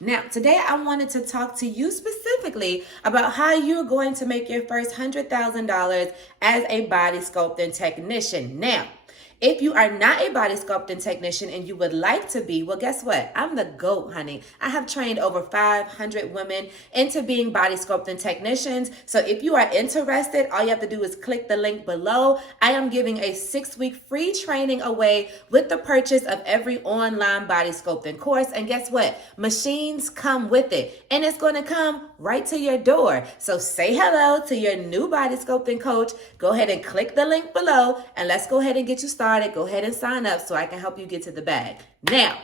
Now, today I wanted to talk to you specifically about how you're going to make your first $100,000 as a body sculpting technician. Now, if you are not a body sculpting technician and you would like to be, well, guess what? I'm the GOAT, honey. I have trained over 500 women into being body sculpting technicians. So if you are interested, all you have to do is click the link below. I am giving a 6-week free training away with the purchase of every online body sculpting course. And guess what? Machines come with it, and it's going to come right to your door. So say hello to your new body sculpting coach. Go ahead and click the link below, and let's go ahead and get you started. Go ahead and sign up so I can help you get to the bag. Now,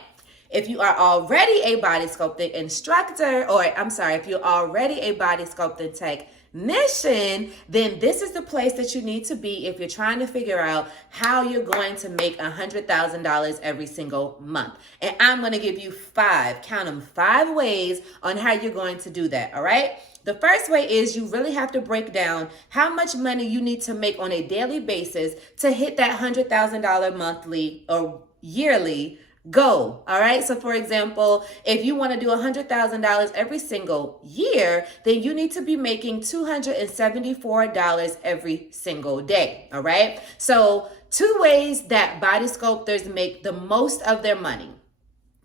if you are already a body sculpting instructor, if you're already a body sculpting technician, then this is the place that you need to be if you're trying to figure out how you're going to make $100,000 every single month. And I'm going to give you 5 ways on how you're going to do that, all right? The first way is you really have to break down how much money you need to make on a daily basis to hit that $100,000 monthly or yearly goal. All right. So for example, if you want to do $100,000 every single year, then you need to be making $274 every single day. All right. So 2 ways that body sculptors make the most of their money.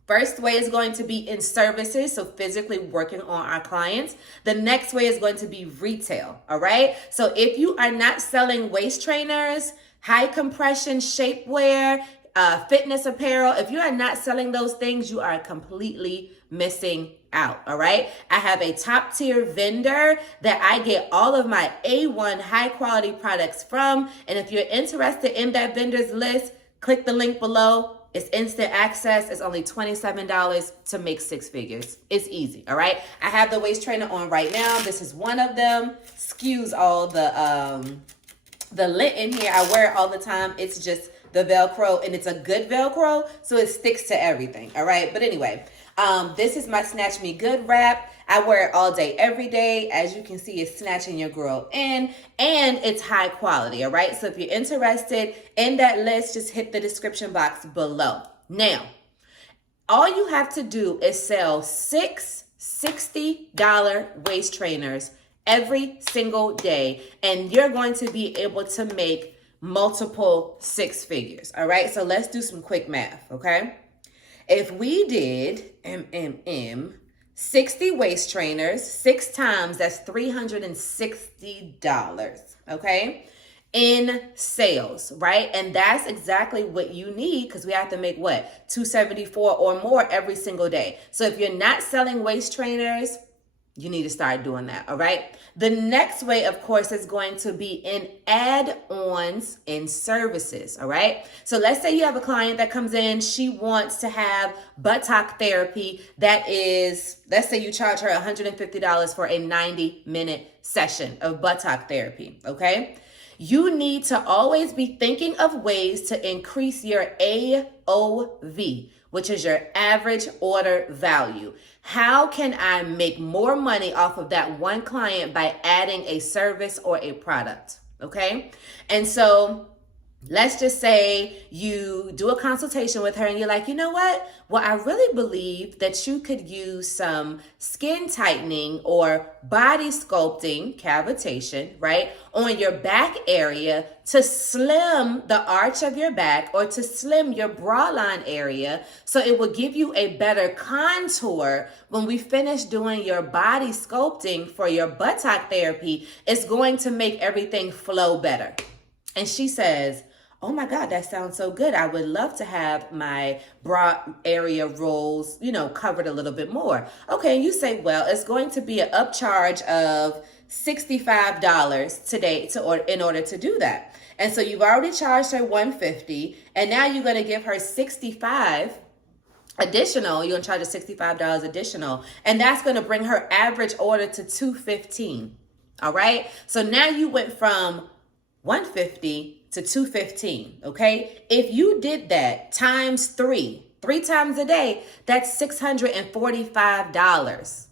First way is going to be in services, so physically working on our clients. The next way is going to be retail, all right? So if you are not selling waist trainers, high compression shapewear, fitness apparel, if you are not selling those things, you are completely missing out, all right? I have a top tier vendor that I get all of my A1 high quality products from. And if you're interested in that vendor's list, click the link below. It's instant access. It's only $27 to make 6 figures. It's easy, all right? I have the waist trainer on right now. This is one of them. Excuse all the lint in here. I wear it all the time. It's just the Velcro, and it's a good Velcro, so it sticks to everything, all right? But anyway, this is my Snatch Me Good wrap. I wear it all day, every day. As you can see, it's snatching your girl in, and it's high quality, all right? So if you're interested in that list, just hit the description box below. Now, all you have to do is sell 6 $60 waist trainers every single day, and you're going to be able to make multiple 6 figures, all right? So let's do some quick math, okay? If we did 60 waist trainers, 6 times, that's $360, okay, in sales, right? And that's exactly what you need, because we have to make what? $274 or more every single day. So if you're not selling waist trainers, you need to start doing that, all right? The next way, of course, is going to be in add-ons and services, all right? So let's say you have a client that comes in, she wants to have buttock therapy. That is, let's say you charge her $150 for a 90-minute session of buttock therapy, okay? You need to always be thinking of ways to increase your AOV, which is your average order value. How can I make more money off of that one client by adding a service or a product? Okay. And so let's just say you do a consultation with her and you're like, you know what? Well, I really believe that you could use some skin tightening or body sculpting, cavitation, right, on your back area to slim the arch of your back or to slim your bra line area, so it will give you a better contour when we finish doing your body sculpting for your buttock therapy. It's going to make everything flow better. And she says, oh my God, that sounds so good. I would love to have my bra area rolls, covered a little bit more. Okay, you say, well, it's going to be an upcharge of $65 today in order to do that. And so you've already charged her $150, and now you're going to give her $65 additional. You're going to charge her $65 additional, and that's going to bring her average order to $215. All right. So now you went from $150 to $215, okay? If you did that times 3 times a day, that's $645,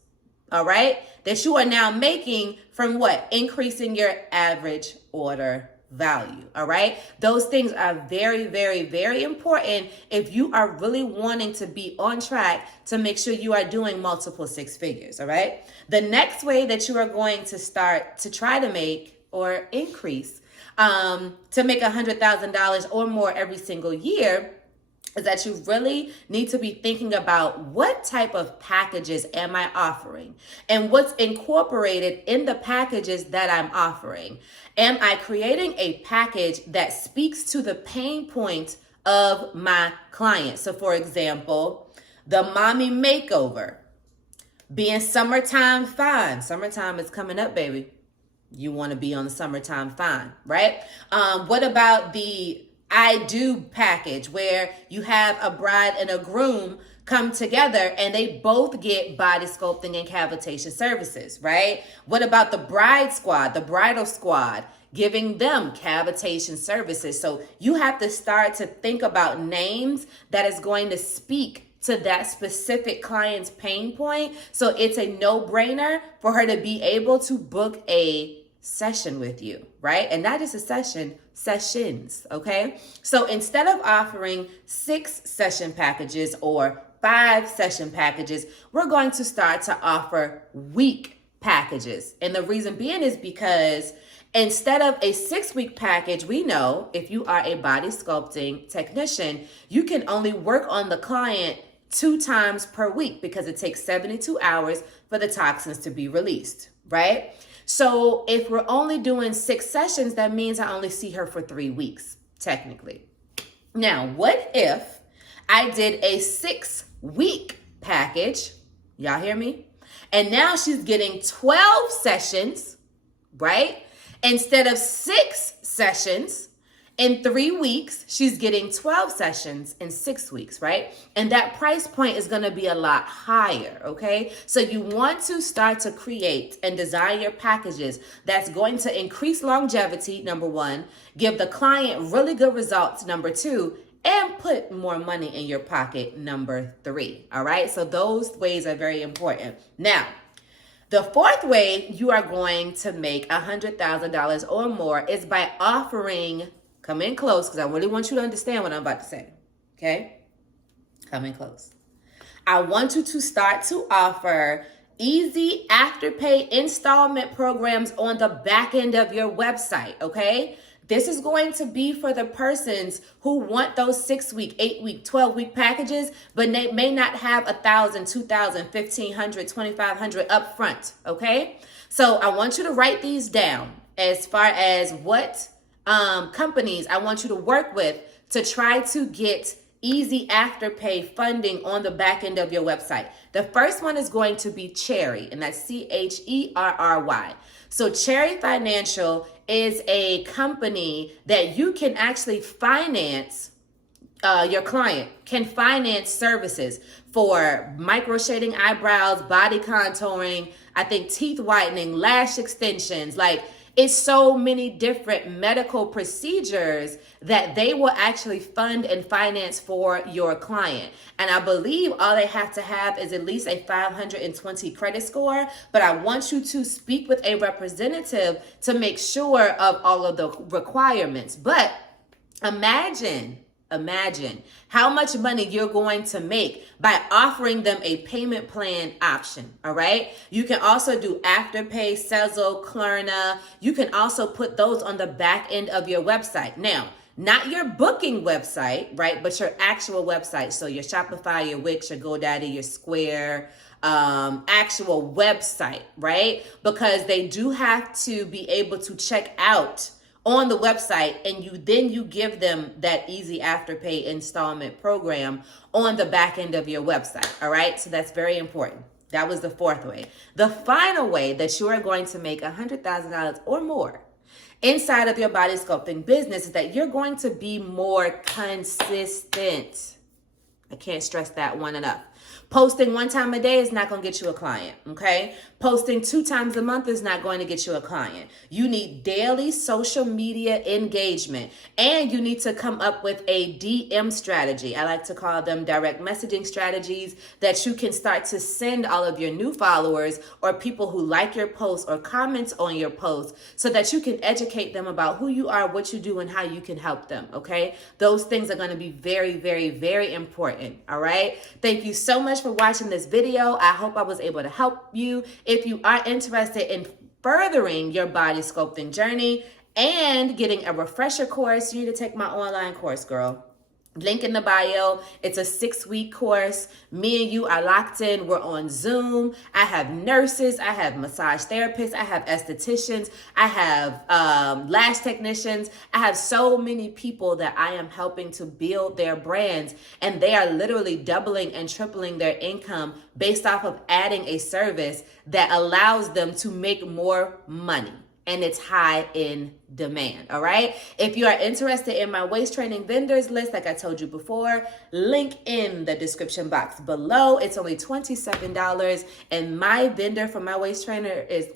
all right? That you are now making from what? Increasing your average order value. All right. Those things are very, very, very important if you are really wanting to be on track to make sure you are doing multiple six figures. All right. The next way that you are going to start to try to make or increase to make $100,000 or more every single year is that you really need to be thinking about what type of packages am I offering and what's incorporated in the packages that I'm offering. Am I creating a package that speaks to the pain point of my client? So for example, the mommy makeover, being summertime fine. Summertime is coming up, baby. You want to be on the summertime fine, right? What about the I do package where you have a bride and a groom come together and they both get body sculpting and cavitation services, right? What about the bride squad, the bridal squad, giving them cavitation services? So you have to start to think about names that is going to speak to that specific client's pain point. So it's a no-brainer for her to be able to book a session with you, right? And not just a session, sessions, okay? So instead of offering 6 session packages or 5 session packages, we're going to start to offer week packages. And the reason being is because instead of a 6-week package, we know if you are a body sculpting technician, you can only work on the client 2 times per week because it takes 72 hours for the toxins to be released, right? So if we're only doing 6 sessions, that means I only see her for 3 weeks, technically. Now, what if I did a 6-week package? Y'all hear me? And now she's getting 12 sessions, right? Instead of 6 sessions in 3 weeks, she's getting 12 sessions in 6 weeks, right? And that price point is going to be a lot higher, okay? So you want to start to create and design your packages that's going to increase longevity, number 1, give the client really good results, number 2, and put more money in your pocket, number 3, all right? So those ways are very important. Now, the 4th way you are going to make $100,000 or more is by offering, come in close because I really want you to understand what I'm about to say, okay? Come in close. I want you to start to offer easy afterpay installment programs on the back end of your website, okay? This is going to be for the persons who want those 6-week, 8-week, 12-week packages, but they may not have $1,000, $2,000, $1,500, $2,500 up front, okay? So I want you to write these down as far as what companies I want you to work with to try to get easy afterpay funding on the back end of your website. The first one is going to be Cherry, and that's Cherry. So Cherry Financial is a company that you can actually finance, your client can finance services for micro shading eyebrows, body contouring, I think teeth whitening, lash extensions, like it's so many different medical procedures that they will actually fund and finance for your client. And I believe all they have to have is at least a 520 credit score. But I want you to speak with a representative to make sure of all of the requirements. But imagine how much money you're going to make by offering them a payment plan option, all right? You can also do Afterpay, Sezzle, Klarna. You can also put those on the back end of your website. Now, not your booking website, right? But your actual website. So your Shopify, your Wix, your GoDaddy, your Square, actual website, right? Because they do have to be able to check out on the website, and you give them that easy afterpay installment program on the back end of your website. All right, so that's very important. That was the 4th way. The final way that you are going to make $100,000 or more inside of your body sculpting business is that you're going to be more consistent. I can't stress that one enough. Posting 1 time a day is not going to get you a client, okay? Posting 2 times a month is not going to get you a client. You need daily social media engagement, and you need to come up with a DM strategy. I like to call them direct messaging strategies that you can start to send all of your new followers or people who like your posts or comments on your posts so that you can educate them about who you are, what you do, and how you can help them, okay? Those things are going to be very, very, very important, all right? Thank you so much for watching this video. I hope I was able to help you. If you are interested in furthering your body sculpting journey and getting a refresher course, you need to take my online course, girl. Link in the bio. It's a 6-week course. Me and you are locked in. We're on Zoom. I have nurses. I have massage therapists. I have estheticians. I have lash technicians. I have so many people that I am helping to build their brands, and they are literally doubling and tripling their income based off of adding a service that allows them to make more money. And it's high in demand, all right? If you are interested in my waist training vendors list, like I told you before, link in the description box below. It's only $27, and my vendor for my waist trainer is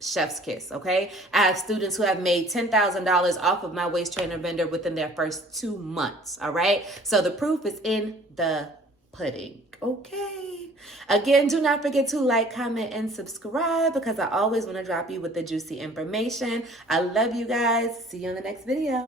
chef's kiss, okay? I have students who have made $10,000 off of my waist trainer vendor within their first 2 months, all right? So the proof is in the pudding, okay? Again, do not forget to like, comment, and subscribe because I always want to drop you with the juicy information. I love you guys. See you in the next video.